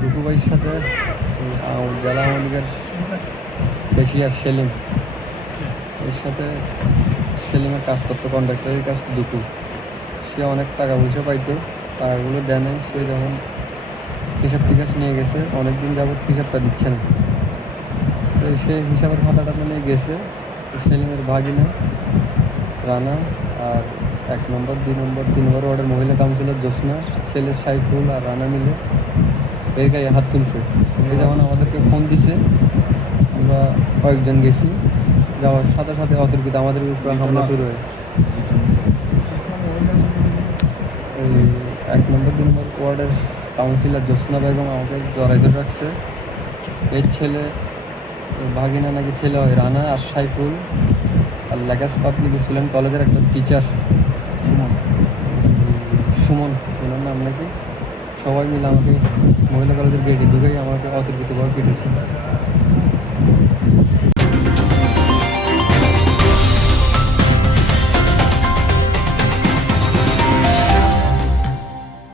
ভাইয়ের সাথে জেলা আওয়ামী লীগের বেশিয়ার সেলিম। এর সাথে সেলিমের কাজ করতো কন্ট্রাক্টরের কাজ দুটো সে অনেক টাকা পয়সা পাইতো, টাকাগুলো দেয় নাই, সে যখন হিসাব টিকাস নিয়ে গেছে অনেক দিন যাবত হিসাবটা দিচ্ছে না। তো সে হিসাবের খাতাটা নিয়ে গেছে সেলিমের ভাগিনা, রানা আর এক নম্বর, দুই নম্বর, তিন নম্বর ওয়ার্ডের মহিলা কাউন্সিলর জ্যোৎস্না ছেলে সাইফুল আর রানা মিলে এর গায়ে হাত তুলছে। এ যখন আমাদেরকে ফোন দিছে আমরা কয়েকজন গেছি যাওয়ার সাথে সাথে অতর্কিত আমাদের উপর হামলা শুরু হয় ওই এক নম্বর দুই নম্বর ওয়ার্ডের কাউন্সিলর জ্যোৎস্না বেগম আমাকে জড়াই ধরে রাখছে। এর ছেলে ভাগিনা নাকি ছেলে হয় রানা আর সাইফুল। আর লেগাস পাবলিক ছিলেন কলেজের একটা টিচার সুমন ওনার নাম নাকি? সবাই মিলে আমাকে মহিলা কলেজের গেটে ঢুকেই আমাকে অতর্কিতভাবে কেটেছে।